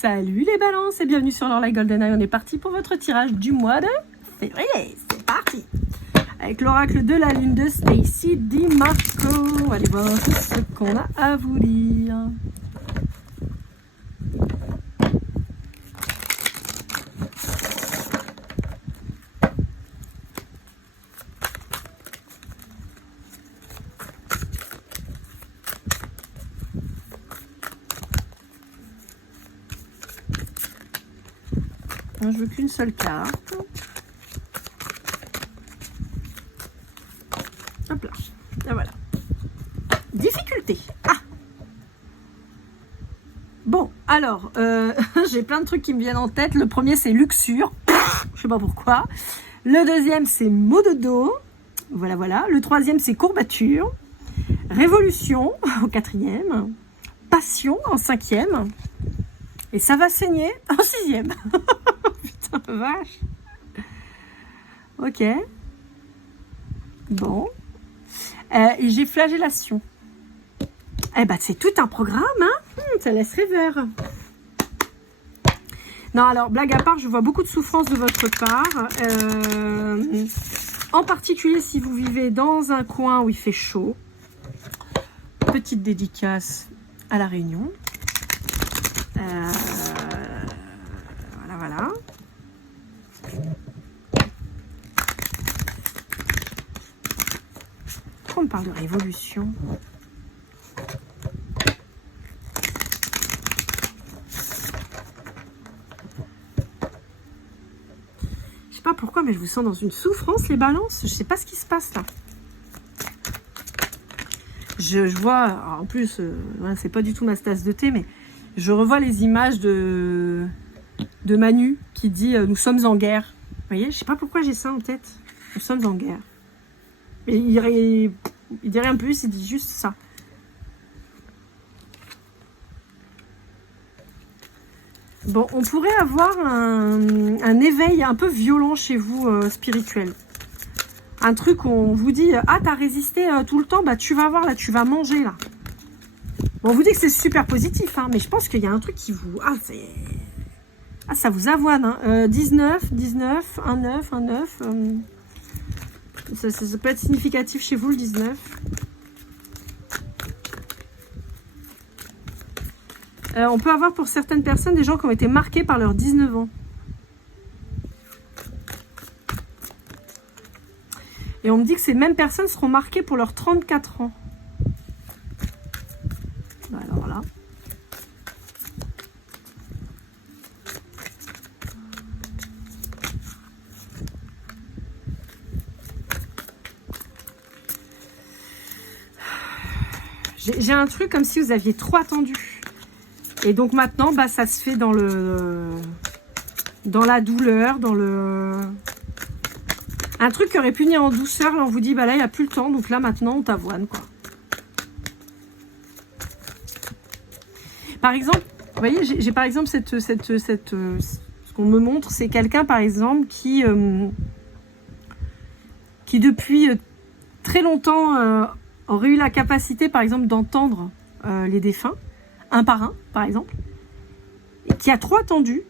Salut les balances et bienvenue sur l'Orlaï GoldenEye. On est parti pour votre tirage du mois de février. C'est parti avec l'oracle de la lune de Stacy DiMarco. On va aller voir tout ce qu'on a à vous dire. Je veux qu'une seule carte. Hop là. Et voilà. Difficulté. Ah. Bon, alors, j'ai plein de trucs qui me viennent en tête. Le premier, c'est luxure. Je sais pas pourquoi. Le deuxième, c'est maux de dos. Voilà, voilà. Le troisième, c'est courbature. Révolution au quatrième. Passion en cinquième. Et ça va saigner en sixième. Putain, vache. Ok. Bon. Et j'ai flagellation. Eh ben, c'est tout un programme, hein. Ça laisse rêveur. Non, alors, blague à part, je vois beaucoup de souffrance de votre part. En particulier, si vous vivez dans un coin où il fait chaud. Petite dédicace à La Réunion. Voilà. Pourquoi on me parle de révolution? Je sais pas pourquoi, mais je vous sens dans une souffrance, les balances. Je sais pas ce qui se passe là. Je vois, en plus, c'est pas du tout ma tasse de thé, mais je revois les images de Manu qui dit nous sommes en guerre. Vous voyez, je sais pas pourquoi j'ai ça en tête. Nous sommes en guerre. Et il dit rien plus, il dit juste ça. Bon, on pourrait avoir un éveil un peu violent chez vous, spirituel. Un truc où on vous dit ah, t'as résisté tout le temps, bah tu vas voir là, tu vas manger là. Bon, on vous dit que c'est super positif, hein, mais je pense qu'il y a un truc qui vous... Ah, ça vous avoine, hein. 19, 1 9, 1 9. Ça peut être significatif chez vous, le 19. On peut avoir pour certaines personnes des gens qui ont été marqués par leurs 19 ans. Et on me dit que ces mêmes personnes seront marquées pour leurs 34 ans. Alors là. J'ai un truc comme si vous aviez trop attendu. Et donc maintenant, bah, ça se fait dans la douleur, un truc qui aurait pu venir en douceur. Là, on vous dit, bah là, il n'y a plus le temps. Donc là, maintenant, on t'avoine, quoi. Par exemple, vous voyez, j'ai par exemple ce qu'on me montre, c'est quelqu'un, par exemple, qui depuis très longtemps aurait eu la capacité, par exemple, d'entendre les défunts, un par un, par exemple, et qui a trop attendu,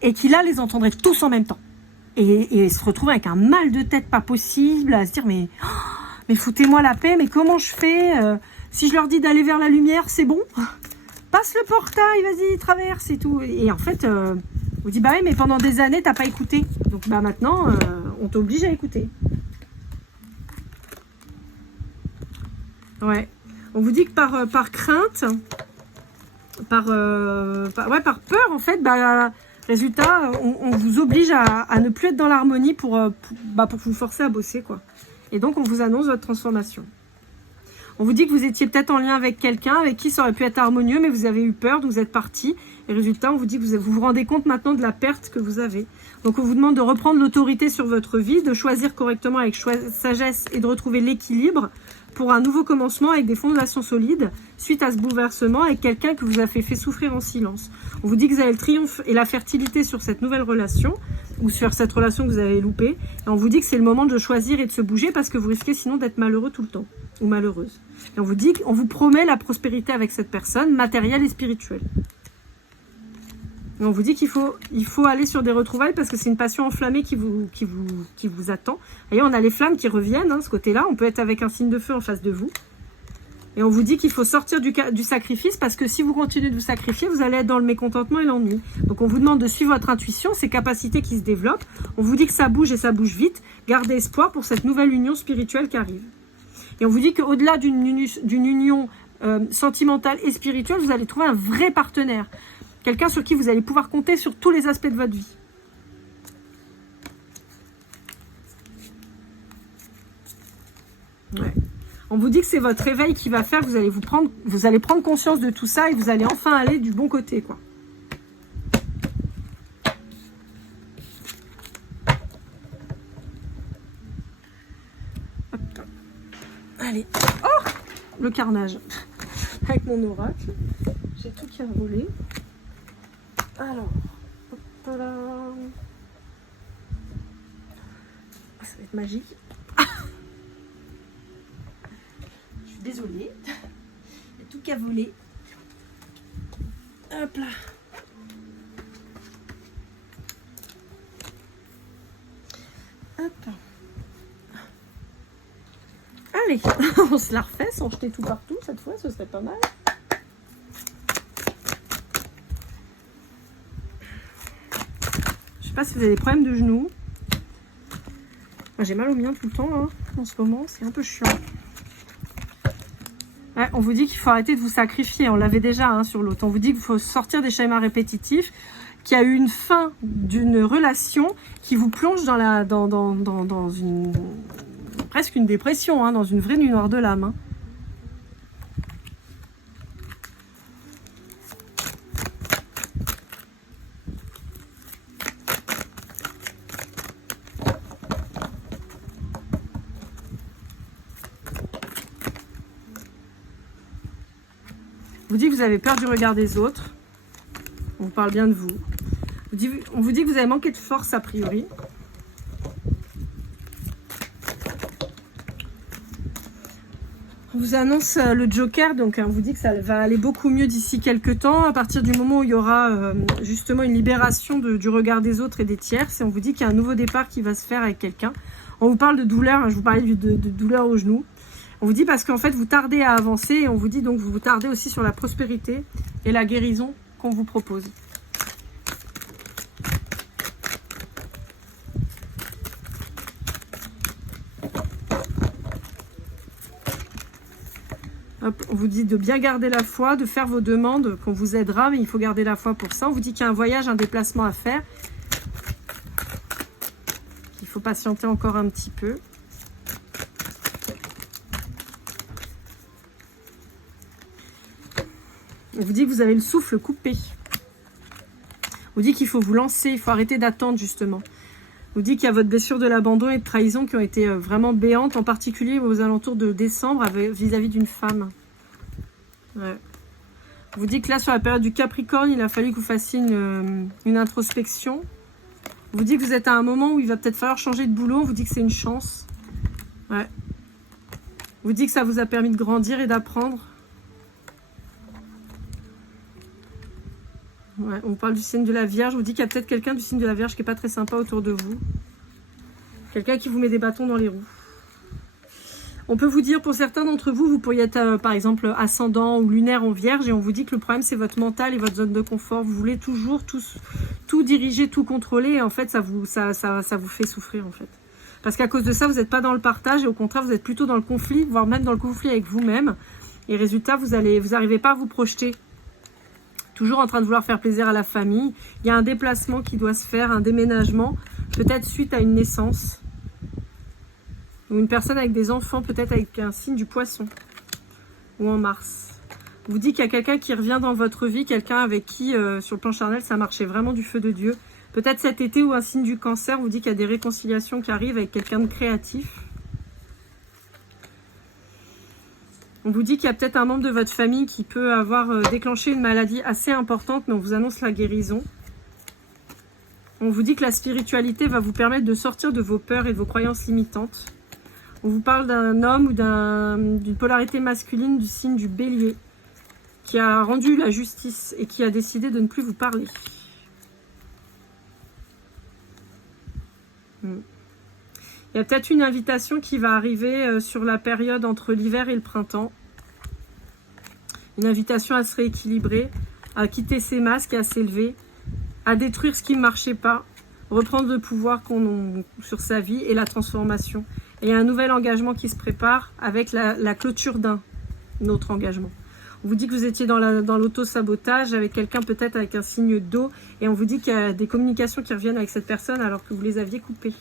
et qui, là, les entendrait tous en même temps. Et se retrouve avec un mal de tête pas possible, à se dire, mais foutez-moi la paix, mais comment je fais si je leur dis d'aller vers la lumière, c'est bon? Passe le portail, vas-y, traverse et tout. Et en fait, on vous dit, bah oui, mais pendant des années, t'as pas écouté. Donc bah maintenant, on t'oblige à écouter. Ouais. On vous dit que par crainte, par peur, en fait, bah, résultat, on vous oblige à ne plus être dans l'harmonie pour vous forcer à bosser, quoi. Et donc, on vous annonce votre transformation. On vous dit que vous étiez peut-être en lien avec quelqu'un avec qui ça aurait pu être harmonieux, mais vous avez eu peur, donc vous êtes parti. Et résultat, on vous dit que vous vous rendez compte maintenant de la perte que vous avez. Donc, on vous demande de reprendre l'autorité sur votre vie, de choisir correctement avec sagesse et de retrouver l'équilibre pour un nouveau commencement avec des fondations solides suite à ce bouleversement avec quelqu'un que vous avez fait souffrir en silence. On vous dit que vous avez le triomphe et la fertilité sur cette nouvelle relation ou sur cette relation que vous avez loupée. Et on vous dit que c'est le moment de choisir et de se bouger parce que vous risquez sinon d'être malheureux tout le temps. ou malheureuse. Et on vous dit, on vous promet la prospérité avec cette personne, matérielle et spirituelle. Et on vous dit qu'il faut aller sur des retrouvailles parce que c'est une passion enflammée qui vous attend. Et on a les flammes qui reviennent, hein, ce côté-là. On peut être avec un signe de feu en face de vous. Et on vous dit qu'il faut sortir du sacrifice parce que si vous continuez de vous sacrifier, vous allez être dans le mécontentement et l'ennui. Donc on vous demande de suivre votre intuition, ces capacités qui se développent. On vous dit que ça bouge et ça bouge vite. Gardez espoir pour cette nouvelle union spirituelle qui arrive. Et on vous dit qu'au-delà d'une union sentimentale et spirituelle, vous allez trouver un vrai partenaire. Quelqu'un sur qui vous allez pouvoir compter sur tous les aspects de votre vie. Ouais. On vous dit que c'est votre réveil qui va faire que vous allez prendre conscience de tout ça et vous allez enfin aller du bon côté, quoi. Hop. Allez. Oh, le carnage. Avec mon oracle. J'ai tout qui a volé. Alors. Hop là. Ça va être magique. Désolée, il y a tout qu'à voler. Hop là. Hop. Allez, on se la refait sans jeter tout partout cette fois, ce serait pas mal. Je sais pas si vous avez des problèmes de genoux. Moi j'ai mal aux miens tout le temps hein, en ce moment, c'est un peu chiant. Ouais, on vous dit qu'il faut arrêter de vous sacrifier. On l'avait déjà hein, sur l'autre. On vous dit qu'il faut sortir des schémas répétitifs, qu'il y a eu une fin d'une relation qui vous plonge dans une presque une dépression, hein, dans une vraie nuit noire de l'âme. Hein. On vous dit que vous avez peur du regard des autres. On parle bien de vous. On vous dit que vous avez manqué de force a priori. On vous annonce le Joker, donc on vous dit que ça va aller beaucoup mieux d'ici quelques temps, à partir du moment où il y aura justement une libération du regard des autres et des tierces. Et on vous dit qu'il y a un nouveau départ qui va se faire avec quelqu'un. On vous parle de douleur, hein, je vous parlais de douleur au genou. On vous dit parce qu'en fait, vous tardez à avancer et on vous dit donc vous tardez aussi sur la prospérité et la guérison qu'on vous propose. Hop, on vous dit de bien garder la foi, de faire vos demandes, qu'on vous aidera, mais il faut garder la foi pour ça. On vous dit qu'il y a un voyage, un déplacement à faire. Il faut patienter encore un petit peu. On vous dit que vous avez le souffle coupé. On vous dit qu'il faut vous lancer, il faut arrêter d'attendre justement. On vous dit qu'il y a votre blessure de l'abandon et de trahison qui ont été vraiment béantes, en particulier aux alentours de décembre vis-à-vis d'une femme. Ouais. On vous dit que là, sur la période du Capricorne, il a fallu que vous fassiez une introspection. On vous dit que vous êtes à un moment où il va peut-être falloir changer de boulot. On vous dit que c'est une chance. Ouais. On vous dit que ça vous a permis de grandir et d'apprendre. Ouais, on parle du signe de la Vierge. On vous dit qu'il y a peut-être quelqu'un du signe de la Vierge qui n'est pas très sympa autour de vous. Quelqu'un qui vous met des bâtons dans les roues. On peut vous dire, pour certains d'entre vous, vous pourriez être par exemple ascendant ou lunaire en Vierge et on vous dit que le problème c'est votre mental et votre zone de confort. Vous voulez toujours tout diriger, tout contrôler et en fait ça vous fait souffrir en fait. Parce qu'à cause de ça, vous n'êtes pas dans le partage et au contraire, vous êtes plutôt dans le conflit, voire même dans le conflit avec vous-même. Et résultat, vous n'arrivez pas à vous projeter. Toujours en train de vouloir faire plaisir à la famille. Il y a un déplacement qui doit se faire, un déménagement, peut-être suite à une naissance. Ou une personne avec des enfants, peut-être avec un signe du poisson. Ou en Mars. On vous dit qu'il y a quelqu'un qui revient dans votre vie, quelqu'un avec qui, sur le plan charnel, ça marchait vraiment du feu de Dieu. Peut-être cet été ou un signe du Cancer, on vous dit qu'il y a des réconciliations qui arrivent avec quelqu'un de créatif. On vous dit qu'il y a peut-être un membre de votre famille qui peut avoir déclenché une maladie assez importante, mais on vous annonce la guérison. On vous dit que la spiritualité va vous permettre de sortir de vos peurs et de vos croyances limitantes. On vous parle d'un homme ou d'une polarité masculine du signe du Bélier qui a rendu la justice et qui a décidé de ne plus vous parler. Il y a peut-être une invitation qui va arriver sur la période entre l'hiver et le printemps. Une invitation à se rééquilibrer, à quitter ses masques et à s'élever, à détruire ce qui ne marchait pas, reprendre le pouvoir sur sa vie et la transformation. Et il y a un nouvel engagement qui se prépare avec la clôture d'un autre engagement. On vous dit que vous étiez dans l'auto-sabotage avec quelqu'un peut-être avec un signe d'eau et on vous dit qu'il y a des communications qui reviennent avec cette personne alors que vous les aviez coupées.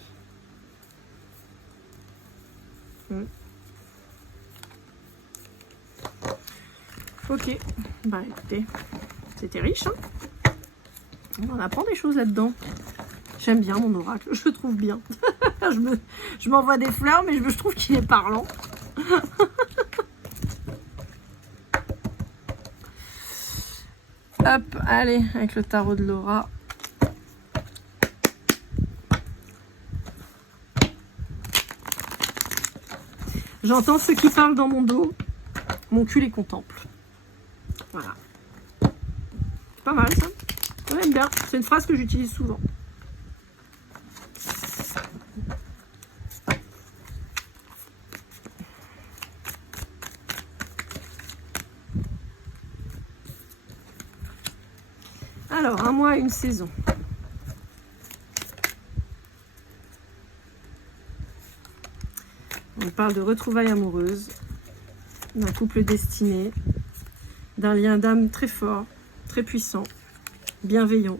Ok, bah écoutez, c'était riche, hein. On apprend des choses là-dedans. J'aime bien mon oracle, je le trouve bien. je m'envoie des fleurs, mais je trouve qu'il est parlant. Hop, allez, avec le tarot de Laura. J'entends ceux qui parlent dans mon dos. Mon cul les contemple. Voilà. C'est pas mal ça. J'aime bien. C'est une phrase que j'utilise souvent. Alors, un mois et une saison. On parle de retrouvailles amoureuses, d'un couple destiné, d'un lien d'âme très fort, très puissant, bienveillant.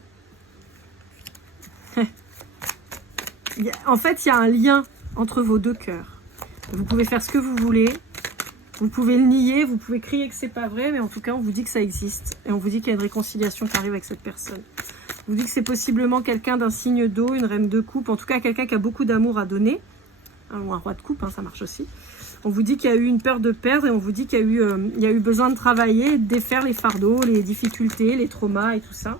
En fait, il y a un lien entre vos deux cœurs. Vous pouvez faire ce que vous voulez, vous pouvez le nier, vous pouvez crier que c'est pas vrai, mais en tout cas, on vous dit que ça existe. Et on vous dit qu'il y a une réconciliation qui arrive avec cette personne. On vous dit que c'est possiblement quelqu'un d'un signe d'eau, une reine de coupe, en tout cas quelqu'un qui a beaucoup d'amour à donner. Ou un roi de coupe, hein, ça marche aussi. On vous dit qu'il y a eu une peur de perdre et on vous dit qu'il y a eu besoin de travailler, de défaire les fardeaux, les difficultés, les traumas et tout ça.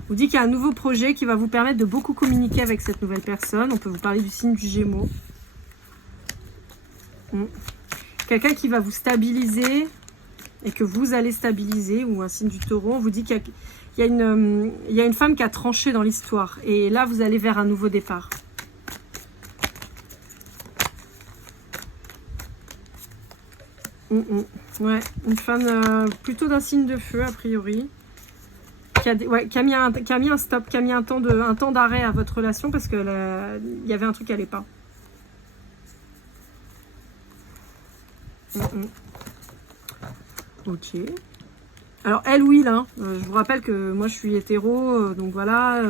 On vous dit qu'il y a un nouveau projet qui va vous permettre de beaucoup communiquer avec cette nouvelle personne. On peut vous parler du signe du Gémeaux. Quelqu'un qui va vous stabiliser et que vous allez stabiliser, ou un signe du Taureau. On vous dit qu'il y a une femme qui a tranché dans l'histoire. Et là, vous allez vers un nouveau départ. Ouais, une femme plutôt d'un signe de feu, a priori. Qui a mis un stop, qui a mis un temps d'arrêt à votre relation parce que il y avait un truc qui n'allait pas. Ok. Alors elle, oui, là, je vous rappelle que moi je suis hétéro, donc voilà.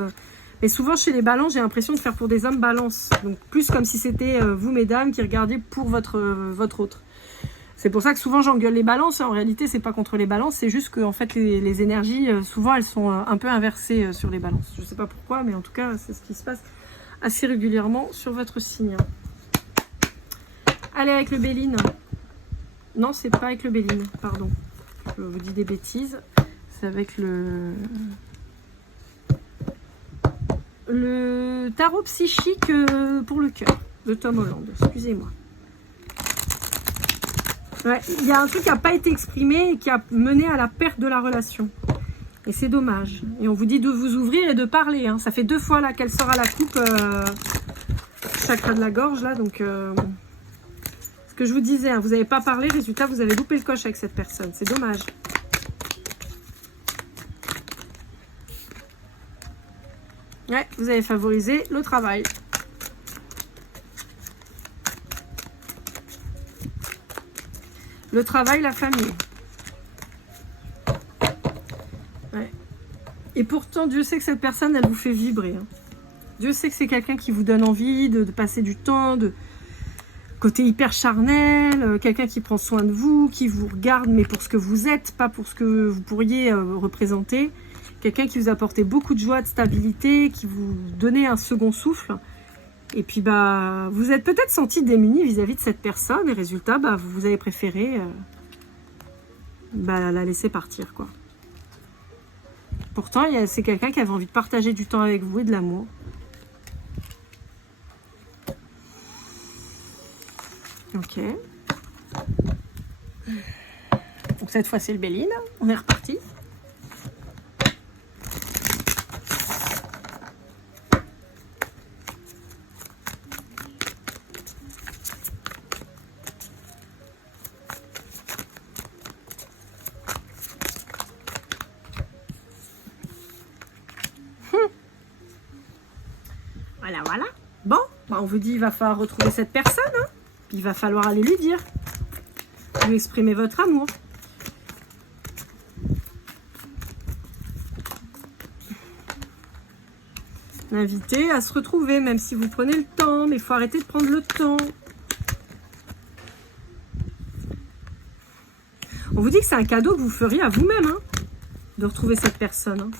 Mais souvent chez les balances, j'ai l'impression de faire pour des hommes balances. Donc plus comme si c'était vous, mesdames, qui regardiez pour votre autre. C'est pour ça que souvent j'engueule les balances. En réalité, c'est pas contre les balances, c'est juste que en fait les énergies, souvent elles sont un peu inversées sur les balances. Je sais pas pourquoi, mais en tout cas, c'est ce qui se passe assez régulièrement sur votre signe. Allez, avec le Béline. Non, c'est pas avec le Béline, pardon. Je vous dis des bêtises. C'est avec le tarot psychique pour le cœur de Tom Holland. Excusez-moi. Ouais, il y a un truc qui n'a pas été exprimé et qui a mené à la perte de la relation. Et c'est dommage. Et on vous dit de vous ouvrir et de parler. Hein. Ça fait 2 fois là qu'elle sort à la coupe. Chakra de la gorge là. Donc, ce que je vous disais, hein, vous n'avez pas parlé. Résultat, vous avez loupé le coche avec cette personne. C'est dommage. Ouais, vous avez favorisé le travail. Le travail, la famille. Ouais. Et pourtant, Dieu sait que cette personne, elle vous fait vibrer. Hein. Dieu sait que c'est quelqu'un qui vous donne envie de passer du temps, de côté hyper charnel, quelqu'un qui prend soin de vous, qui vous regarde, mais pour ce que vous êtes, pas pour ce que vous pourriez représenter. Quelqu'un qui vous apportait beaucoup de joie, de stabilité, qui vous donnait un second souffle. Et puis, bah, vous êtes peut-être senti démuni vis-à-vis de cette personne. Et résultat, bah, vous avez préféré la laisser partir, quoi. Pourtant, c'est quelqu'un qui avait envie de partager du temps avec vous et de l'amour. Ok. Donc cette fois c'est le Béline. On est reparti. Voilà, voilà. Bon, bah on vous dit il va falloir retrouver cette personne. Hein. Puis il va falloir aller lui dire. Lui exprimer votre amour. L'inviter à se retrouver, même si vous prenez le temps. Mais il faut arrêter de prendre le temps. On vous dit que c'est un cadeau que vous feriez à vous-même. Hein, de retrouver cette personne. Hein.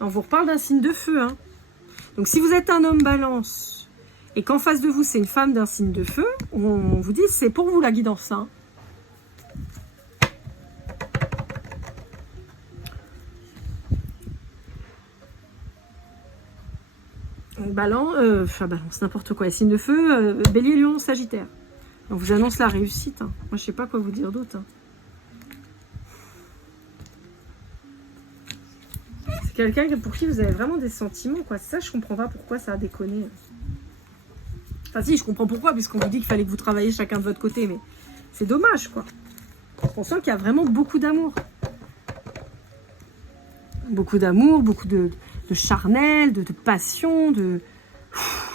On vous reparle d'un signe de feu. Hein. Donc si vous êtes un homme balance et qu'en face de vous c'est une femme d'un signe de feu, on vous dit c'est pour vous la guidance. Hein. Balance, n'importe quoi. Signe de feu, Bélier, Lion, Sagittaire. On vous annonce la réussite. Hein. Moi je sais pas quoi vous dire d'autre. Hein. C'est quelqu'un pour qui vous avez vraiment des sentiments, quoi. Ça, je comprends pas pourquoi ça a déconné. Enfin, si, je comprends pourquoi, puisqu'on vous dit qu'il fallait que vous travailliez chacun de votre côté, mais c'est dommage, quoi. On sent qu'il y a vraiment beaucoup d'amour. Beaucoup d'amour, beaucoup de charnel, de passion, de...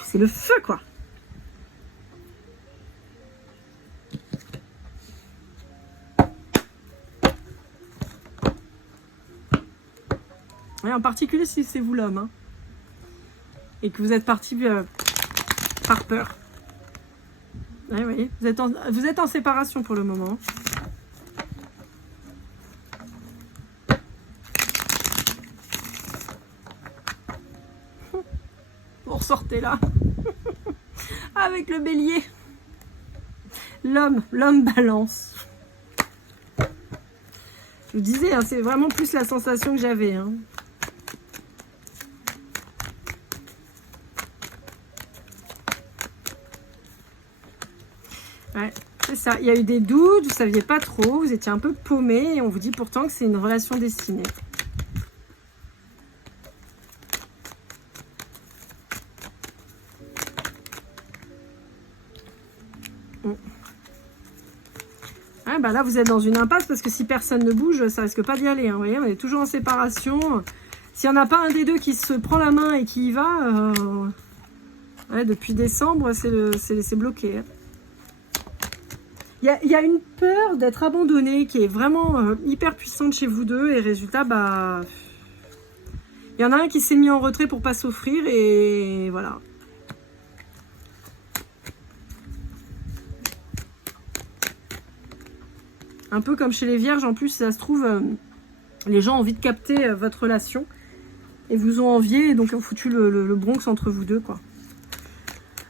C'est le feu, quoi. Et en particulier si c'est vous l'homme. Hein, et que vous êtes parti par peur. Ouais, oui, vous êtes en séparation pour le moment. Vous ressortez là. Avec le Bélier. L'homme balance. Je vous disais, hein, c'est vraiment plus la sensation que j'avais. Hein. Ouais, c'est ça. Il y a eu des doutes, vous ne saviez pas trop, vous étiez un peu paumé et on vous dit pourtant que c'est une relation destinée. Ouais, bah là, vous êtes dans une impasse parce que si personne ne bouge, ça risque pas d'y aller. Hein, vous voyez, on est toujours en séparation. S'il n'y en a pas un des deux qui se prend la main et qui y va, ouais, depuis décembre, c'est bloqué. Hein. Il y a une peur d'être abandonné qui est vraiment hyper puissante chez vous deux. Et résultat, bah, il y en a un qui s'est mis en retrait pour pas s'offrir et voilà. Un peu comme chez les vierges, en plus, ça se trouve, les gens ont envie de capter votre relation et vous ont envié et donc ont foutu le Bronx entre vous deux, quoi.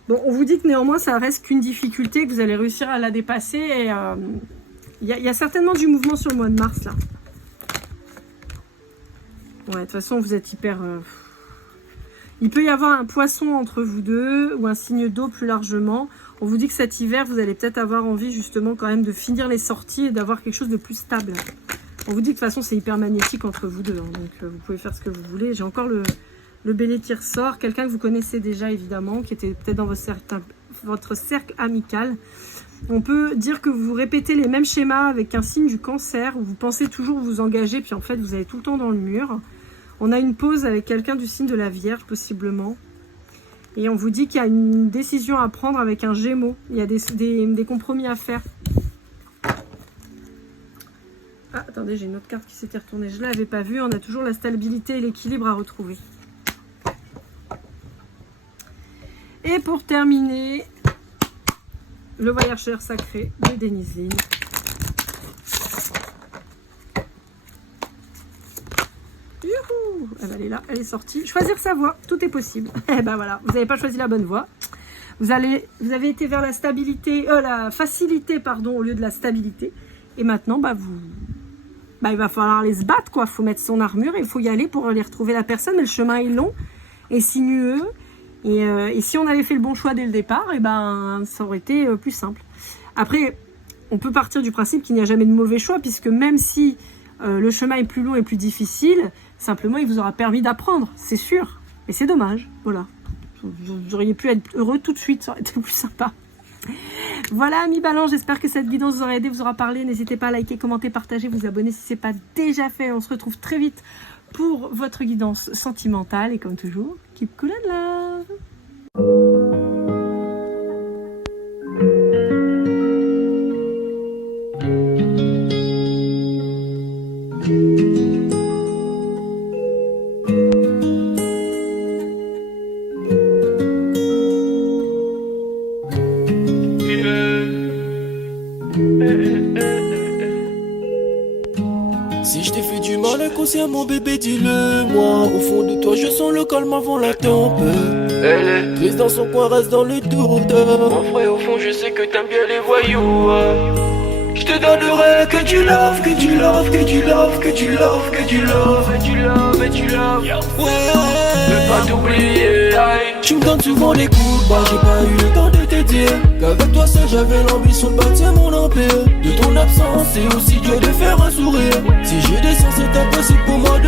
Bon, on vous dit que néanmoins, ça reste qu'une difficulté, que vous allez réussir à la dépasser. Et il y a certainement du mouvement sur le mois de mars, là. Ouais, de toute façon, vous êtes hyper... Il peut y avoir un poisson entre vous deux ou un signe d'eau plus largement. On vous dit que cet hiver, vous allez peut-être avoir envie justement quand même de finir les sorties et d'avoir quelque chose de plus stable. On vous dit que de toute façon, c'est hyper magnétique entre vous deux. Hein, donc, vous pouvez faire ce que vous voulez. J'ai encore le Bélier qui ressort. Quelqu'un que vous connaissez déjà, évidemment, qui était peut-être dans votre cercle amical. On peut dire que vous répétez les mêmes schémas avec un signe du Cancer, où vous pensez toujours vous engager, puis en fait, vous allez tout le temps dans le mur. On a une pause avec quelqu'un du signe de la Vierge, possiblement. Et on vous dit qu'il y a une décision à prendre avec un Gémeaux. Il y a des compromis à faire. Ah, attendez, j'ai une autre carte qui s'était retournée. Je ne l'avais pas vue. On a toujours la stabilité et l'équilibre à retrouver. Et pour terminer, le voyageur sacré de Dénisine. Youhou, elle est là, elle est sortie. Choisir sa voie, tout est possible. Et ben voilà, vous n'avez pas choisi la bonne voie. Vous avez été vers la stabilité, la facilité, pardon, au lieu de la stabilité. Et maintenant, il va falloir aller se battre, quoi. Il faut mettre son armure et il faut y aller pour aller retrouver la personne. Mais le chemin est long et sinueux. Et si on avait fait le bon choix dès le départ, et ben, ça aurait été plus simple. Après, on peut partir du principe qu'il n'y a jamais de mauvais choix, puisque même si le chemin est plus long et plus difficile, simplement il vous aura permis d'apprendre, c'est sûr. Et c'est dommage, voilà. Vous auriez pu être heureux tout de suite, ça aurait été plus sympa. Voilà, amis Balance, j'espère que cette guidance vous aura aidé, vous aura parlé. N'hésitez pas à liker, commenter, partager, vous abonner si ce n'est pas déjà fait. On se retrouve très vite pour votre guidance sentimentale. Et comme toujours, keep cool and love. Si je t'ai fait du mal inconsciemment bébé dis-le moi. Au fond de toi je sens le calme avant la tempête. Elle est triste dans son coin, reste dans le doute. Mon frère au fond je sais que t'aimes bien les voyous. Je te donnerai que du love, que du love, que du love, que du love, que du love, et du love, et du love. Ouais, ne pas t'oublier. Tu me donnes souvent les coups de barre, j'ai pas eu le temps de te dire qu'avec toi seul j'avais l'ambition de bâtir mon empire. De ton absence c'est aussi dur de faire un sourire. Si je descends c'est impossible pour moi de